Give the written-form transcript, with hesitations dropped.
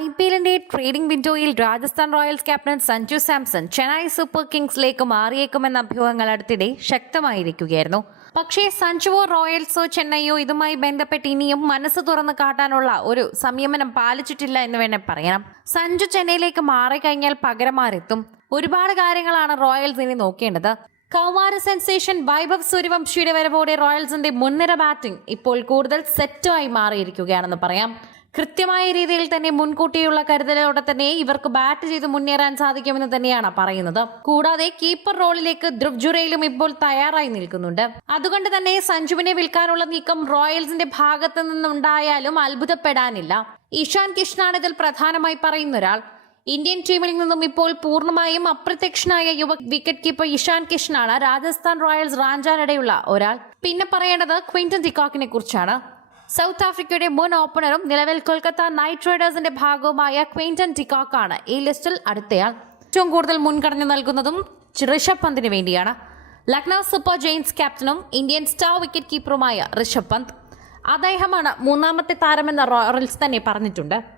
IPLിന്റെ trading വിൻഡോയിൽ Rajasthan royals captain Sanju Samson Chennai super കിങ്സിലേക്ക് മാറിയേക്കുമെന്ന അഭ്യൂഹങ്ങൾ അടുത്തിടെ ശക്തമായിരിക്കുകയായിരുന്നു. പക്ഷേ സഞ്ജുവോ റോയൽസോ ചെന്നൈയോ ഇതുമായി ബന്ധപ്പെട്ട് ഇനിയും മനസ്സ് തുറന്ന് കാട്ടാനുള്ള ഒരു സംയമനം പാലിച്ചിട്ടില്ല എന്ന് വേണം പറയാം. സഞ്ജു ചെന്നൈയിലേക്ക് മാറിക്കഴിഞ്ഞാൽ പകരമാരെത്തും. ഒരുപാട് കാര്യങ്ങളാണ് റോയൽസ് ഇനി നോക്കേണ്ടത്. കൗമാര സെൻസേഷൻ വൈഭവ് സൂര്യവംശിയുടെ വരവോടെ റോയൽസിന്റെ മുൻനിര ബാറ്റിംഗ് ഇപ്പോൾ കൂടുതൽ സെറ്റായി മാറിയിരിക്കുകയാണെന്ന് പറയാം. കൃത്യമായ രീതിയിൽ തന്നെ മുൻകൂട്ടിയുള്ള കരുതലോടെ തന്നെ ഇവർക്ക് ബാറ്റ് ചെയ്ത് മുന്നേറാൻ സാധിക്കുമെന്ന് തന്നെയാണ് പറയുന്നത്. കൂടാതെ കീപ്പർ റോളിലേക്ക് ധ്രുവ് ജുറയിലും ഇപ്പോൾ തയ്യാറായി നിൽക്കുന്നുണ്ട്. അതുകൊണ്ട് തന്നെ സഞ്ജുവിനെ വിൽക്കാനുള്ള നീക്കം റോയൽസിന്റെ ഭാഗത്തു നിന്നുണ്ടായാലും അത്ഭുതപ്പെടാനില്ല. ഇഷാൻ കിഷനാണ് ഇതിൽ പ്രധാനമായി പറയുന്ന ഒരാൾ. ഇന്ത്യൻ ടീമിൽ നിന്നും ഇപ്പോൾ പൂർണ്ണമായും അപ്രത്യക്ഷനായ യുവ വിക്കറ്റ് കീപ്പർ ഇഷാൻ കിഷനാണ് രാജസ്ഥാൻ റോയൽസ് റാഞ്ചാനിടയുള്ള ഒരാൾ. പിന്നെ പറയേണ്ടത് ക്വിന്റൻ ഡിക്കോക്കിനെ കുറിച്ചാണ്. സൗത്ത് ആഫ്രിക്കയുടെ മുൻ ഓപ്പണറും നിലവിൽ കൊൽക്കത്ത നൈറ്റ് റൈഡേഴ്സിന്റെ ഭാഗവുമായ ക്വിന്റൻ ഡിക്കോക്കാണ് ഈ ലിസ്റ്റിൽ അടുത്തയാൾ. ഏറ്റവും കൂടുതൽ മുൻഗണന നൽകുന്നതും ഋഷഭ് പന്തിന് വേണ്ടിയാണ്. ലക്നൌ സൂപ്പർ ജയൻസ് ക്യാപ്റ്റനും Indian star wicket കീപ്പറുമായ Rishabh Pant. അദ്ദേഹമാണ് മൂന്നാമത്തെ താരമെന്ന് റോയൽസ് തന്നെ പറഞ്ഞിട്ടുണ്ട്.